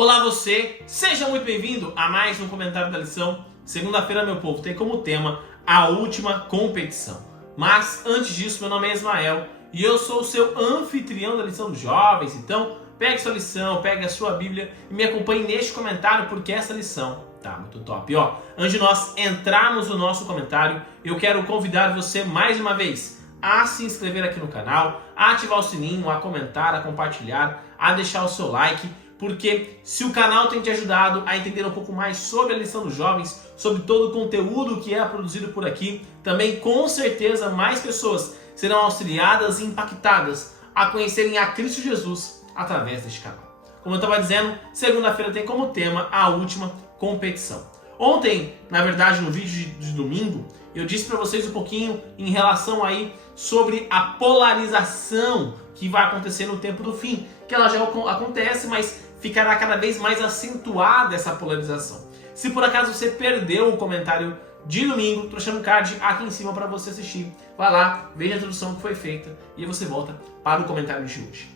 Olá você, seja muito bem-vindo a mais um comentário da lição. Segunda-feira, meu povo, tem como tema a última competição. Mas antes disso, meu nome é Ismael e eu sou o seu anfitrião da lição dos jovens. Então, pegue sua lição, pegue a sua Bíblia e me acompanhe neste comentário porque essa lição tá muito top. E antes de nós entrarmos no nosso comentário, eu quero convidar você mais uma vez a se inscrever aqui no canal, a ativar o sininho, a comentar, a compartilhar, a deixar o seu like, porque se o canal tem te ajudado a entender um pouco mais sobre a lição dos jovens, sobre todo o conteúdo que é produzido por aqui, também com certeza mais pessoas serão auxiliadas e impactadas a conhecerem a Cristo Jesus através deste canal. Como eu estava dizendo, segunda-feira tem como tema a última competição. Ontem, na verdade, no vídeo de domingo, eu disse para vocês um pouquinho em relação aí sobre a polarização que vai acontecer no tempo do fim, que ela já acontece, mas ficará cada vez mais acentuada essa polarização. Se por acaso você perdeu o comentário de domingo, estou deixando um card aqui em cima para você assistir. Vai lá, veja a introdução que foi feita e aí você volta para o comentário de hoje.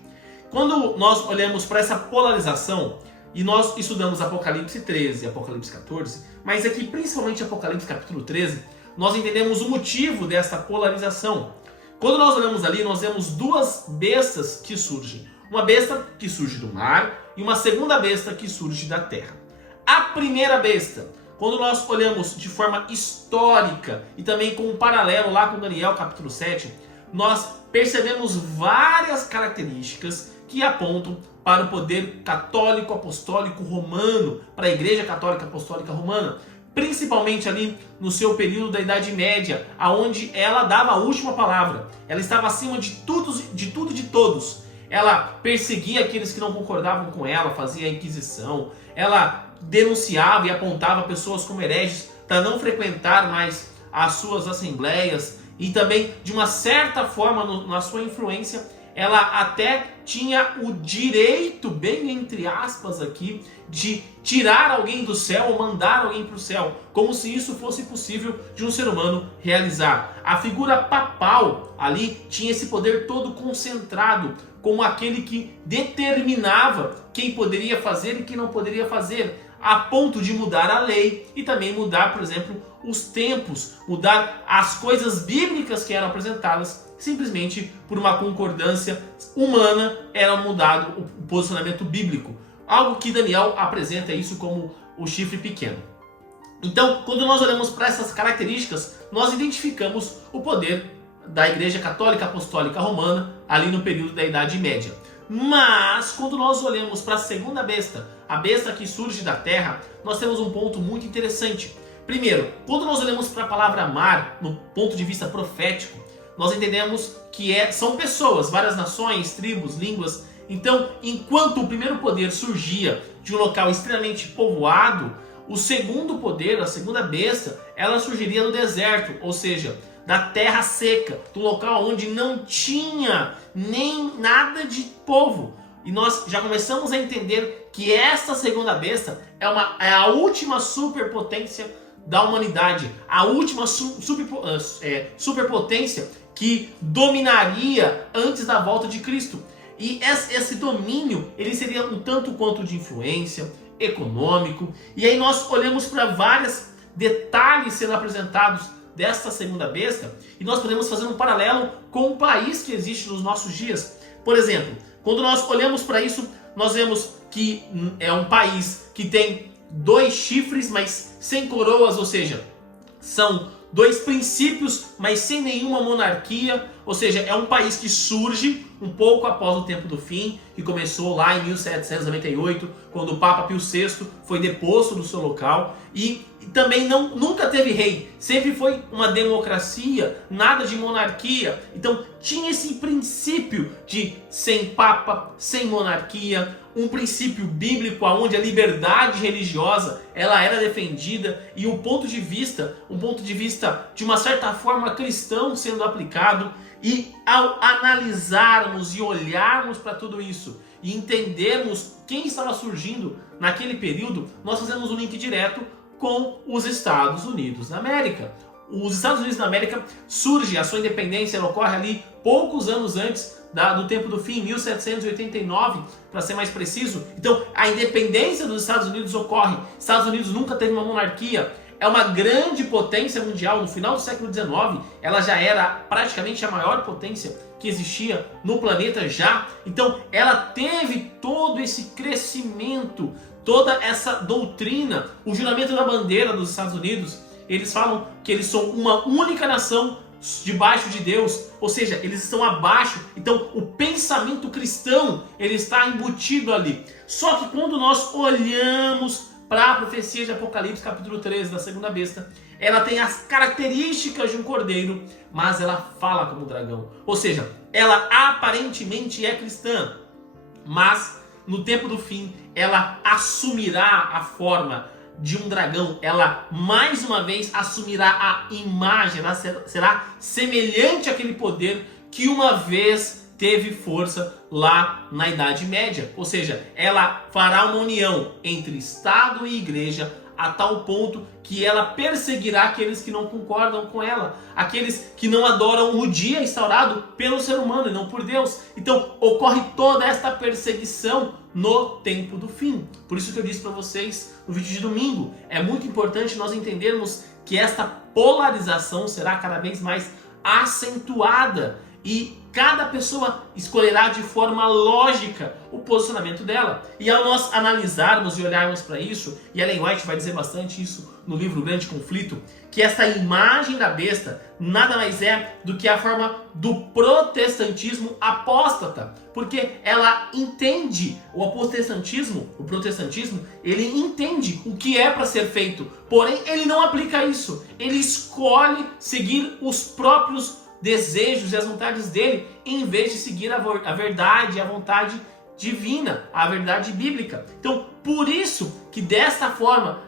Quando nós olhamos para essa polarização, e nós estudamos Apocalipse 13 e Apocalipse 14, mas aqui principalmente Apocalipse capítulo 13, nós entendemos o motivo dessa polarização. Quando nós olhamos ali, nós vemos duas bestas que surgem. Uma besta que surge do mar e uma segunda besta que surge da terra. A primeira besta, quando nós olhamos de forma histórica e também com um paralelo lá com Daniel capítulo 7, nós percebemos várias características que apontam para o poder católico apostólico romano, para a Igreja Católica Apostólica Romana, principalmente ali no seu período da Idade Média, aonde ela dava a última palavra. Ela estava acima de tudo e de todos. Ela perseguia aqueles que não concordavam com ela, fazia a Inquisição, ela denunciava e apontava pessoas como hereges para não frequentar mais as suas assembleias, e também, de uma certa forma, na sua influência, ela até tinha o direito, bem entre aspas aqui, de tirar alguém do céu ou mandar alguém para o céu, como se isso fosse possível de um ser humano realizar. A figura papal ali tinha esse poder todo concentrado, como aquele que determinava quem poderia fazer e quem não poderia fazer, a ponto de mudar a lei e também mudar, por exemplo, os tempos, mudar as coisas bíblicas que eram apresentadas. Simplesmente por uma concordância humana era mudado o posicionamento bíblico. Algo que Daniel apresenta isso como o chifre pequeno. Então, quando nós olhamos para essas características, nós identificamos o poder da Igreja Católica Apostólica Romana ali no período da Idade Média. Mas, quando nós olhamos para a segunda besta, a besta que surge da terra, nós temos um ponto muito interessante. Primeiro, quando nós olhamos para a palavra mar, no ponto de vista profético, nós entendemos que são pessoas, várias nações, tribos, línguas. Então, enquanto o primeiro poder surgia de um local extremamente povoado, o segundo poder, a segunda besta, ela surgiria do deserto, ou seja, da terra seca, do local onde não tinha nem nada de povo. E nós já começamos a entender que essa segunda besta é a última superpotência da humanidade, a última superpotência que dominaria antes da volta de Cristo. E esse domínio, ele seria um tanto quanto de influência, econômico. E aí nós olhamos para vários detalhes sendo apresentados desta segunda besta, e nós podemos fazer um paralelo com o país que existe nos nossos dias. Por exemplo, quando nós olhamos para isso, nós vemos que é um país que tem 2 chifres, mas sem coroas, ou seja, são 2 princípios, mas sem nenhuma monarquia. Ou seja, é um país que surge um pouco após o tempo do fim, que começou lá em 1798, quando o Papa Pio VI foi deposto do seu local, e também nunca teve rei, sempre foi uma democracia, nada de monarquia. Então tinha esse princípio de sem papa, sem monarquia, um princípio bíblico onde a liberdade religiosa ela era defendida, e um ponto de vista de uma certa forma cristão sendo aplicado. E ao analisarmos e olharmos para tudo isso e entendermos quem estava surgindo naquele período, nós fazemos um link direto com os Estados Unidos da América. Os Estados Unidos da América surge, a sua independência ocorre ali poucos anos antes do tempo do fim, 1789, para ser mais preciso. Então, a independência dos Estados Unidos ocorre. Estados Unidos nunca teve uma monarquia. É uma grande potência mundial. No final do século XIX, ela já era praticamente a maior potência que existia no planeta já. Então, ela teve todo esse crescimento, toda essa doutrina, o juramento da bandeira dos Estados Unidos. Eles falam que eles são uma única nação debaixo de Deus, ou seja, eles estão abaixo. Então, o pensamento cristão, ele está embutido ali. Só que quando nós olhamos para a profecia de Apocalipse, capítulo 13, da segunda besta, ela tem as características de um cordeiro, mas ela fala como um dragão. Ou seja, ela aparentemente é cristã, mas no tempo do fim, ela assumirá a forma de um dragão. Ela, mais uma vez, assumirá a imagem, ela será semelhante àquele poder que uma vez teve força lá na Idade Média. Ou seja, ela fará uma união entre Estado e Igreja a tal ponto que ela perseguirá aqueles que não concordam com ela, aqueles que não adoram o dia instaurado pelo ser humano e não por Deus. Então ocorre toda esta perseguição no tempo do fim. Por isso que eu disse para vocês no vídeo de domingo, é muito importante nós entendermos que esta polarização será cada vez mais acentuada e cada pessoa escolherá de forma lógica o posicionamento dela. E ao nós analisarmos e olharmos para isso, e Ellen White vai dizer bastante isso no livro O Grande Conflito, que essa imagem da besta nada mais é do que a forma do protestantismo apóstata, porque ela entende o protestantismo, ele entende o que é para ser feito, porém ele não aplica isso, ele escolhe seguir os próprios desejos e as vontades dele, em vez de seguir a verdade, a vontade divina, a verdade bíblica. Então, por isso que desta forma,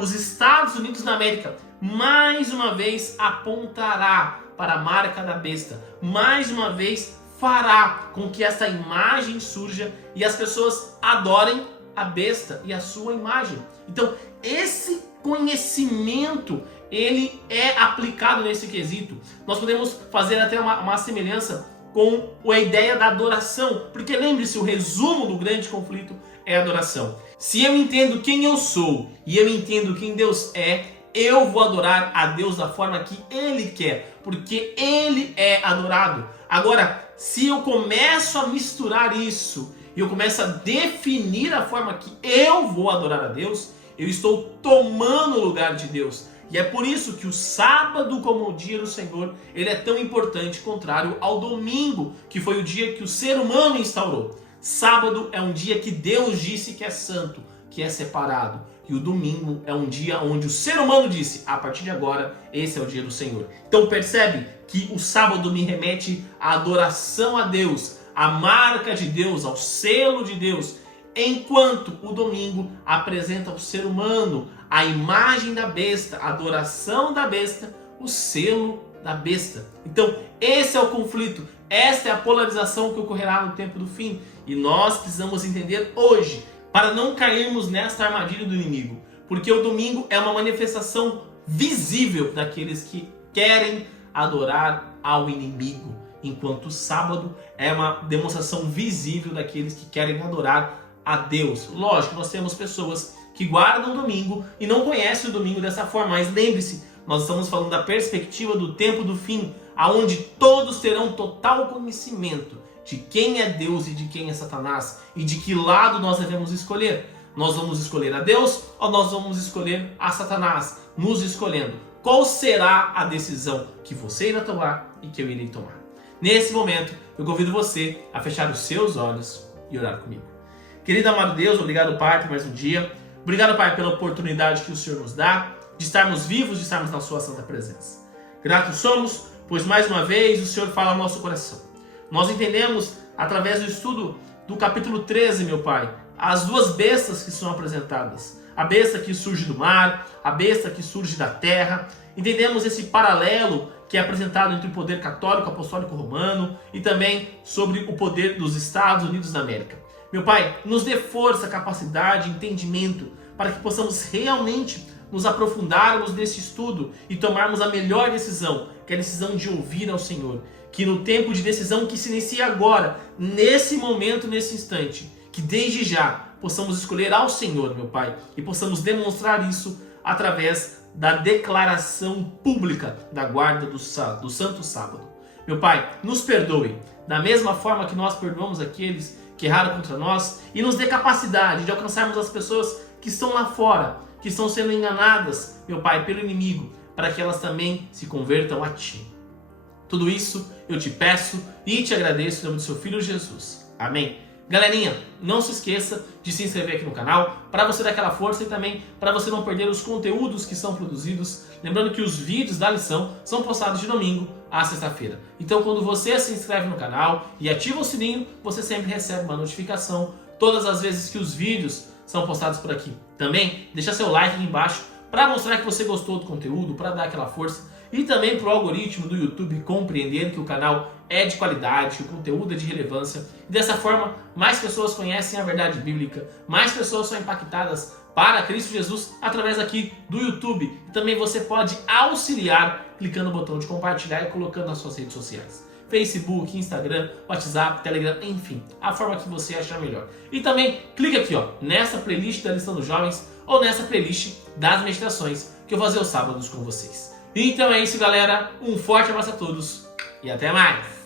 os Estados Unidos da América, mais uma vez, apontará para a marca da besta, mais uma vez fará com que essa imagem surja e as pessoas adorem a besta e a sua imagem. Então, esse conhecimento, ele é aplicado nesse quesito. Nós podemos fazer até uma semelhança com a ideia da adoração, porque lembre-se, o resumo do grande conflito é a adoração. Se eu entendo quem eu sou e eu entendo quem Deus é, eu vou adorar a Deus da forma que Ele quer, porque Ele é adorado. Agora, se eu começo a misturar isso e eu começo a definir a forma que eu vou adorar a Deus, eu estou tomando o lugar de Deus. E é por isso que o sábado, como o dia do Senhor, ele é tão importante, contrário ao domingo, que foi o dia que o ser humano instaurou. Sábado é um dia que Deus disse que é santo, que é separado. E o domingo é um dia onde o ser humano disse, a partir de agora, esse é o dia do Senhor. Então percebe que o sábado me remete à adoração a Deus, à marca de Deus, ao selo de Deus, enquanto o domingo apresenta ao ser humano a imagem da besta, a adoração da besta, o selo da besta. Então, esse é o conflito, esta é a polarização que ocorrerá no tempo do fim. E nós precisamos entender hoje, para não cairmos nesta armadilha do inimigo. Porque o domingo é uma manifestação visível daqueles que querem adorar ao inimigo, enquanto o sábado é uma demonstração visível daqueles que querem adorar a Deus. Lógico, nós temos pessoas que guardam o domingo e não conhecem o domingo dessa forma, mas lembre-se, nós estamos falando da perspectiva do tempo do fim, aonde todos terão total conhecimento de quem é Deus e de quem é Satanás e de que lado nós devemos escolher. Nós vamos escolher a Deus ou nós vamos escolher a Satanás? Nos escolhendo, qual será a decisão que você irá tomar e que eu irei tomar? Nesse momento, eu convido você a fechar os seus olhos e orar comigo. Querido amado Deus, obrigado, Pai, por mais um dia. Obrigado, Pai, pela oportunidade que o Senhor nos dá de estarmos vivos, de estarmos na sua santa presença. Gratos somos, pois mais uma vez o Senhor fala ao nosso coração. Nós entendemos, através do estudo do capítulo 13, meu Pai, as duas bestas que são apresentadas. A besta que surge do mar, a besta que surge da terra. Entendemos esse paralelo que é apresentado entre o poder católico, apostólico romano e também sobre o poder dos Estados Unidos da América. Meu Pai, nos dê força, capacidade, entendimento, para que possamos realmente nos aprofundarmos nesse estudo e tomarmos a melhor decisão, que é a decisão de ouvir ao Senhor. que no tempo de decisão que se inicia agora, nesse momento, nesse instante, que desde já possamos escolher ao Senhor, meu Pai, e possamos demonstrar isso através da declaração pública da guarda do Santo Sábado. Meu Pai, nos perdoe, da mesma forma que nós perdoamos aqueles que erraram contra nós, e nos dê capacidade de alcançarmos as pessoas que estão lá fora, que estão sendo enganadas, meu Pai, pelo inimigo, para que elas também se convertam a Ti. Tudo isso eu te peço e te agradeço em nome do seu Filho Jesus. Amém. Galerinha, não se esqueça de se inscrever aqui no canal para você dar aquela força e também para você não perder os conteúdos que são produzidos. Lembrando que os vídeos da lição são postados de domingo a sexta-feira. Então quando você se inscreve no canal e ativa o sininho, você sempre recebe uma notificação todas as vezes que os vídeos são postados por aqui. Também deixa seu like aqui embaixo para mostrar que você gostou do conteúdo, para dar aquela força. E também para o algoritmo do YouTube compreender que o canal é de qualidade, que o conteúdo é de relevância. E dessa forma, mais pessoas conhecem a verdade bíblica, mais pessoas são impactadas para Cristo Jesus através aqui do YouTube. E também você pode auxiliar clicando no botão de compartilhar e colocando nas suas redes sociais. Facebook, Instagram, WhatsApp, Telegram, enfim, a forma que você achar melhor. E também clica aqui, ó, nessa playlist da Lição dos Jovens ou nessa playlist das meditações que eu vou fazer aos sábados com vocês. Então é isso, galera. Um forte abraço a todos e até mais!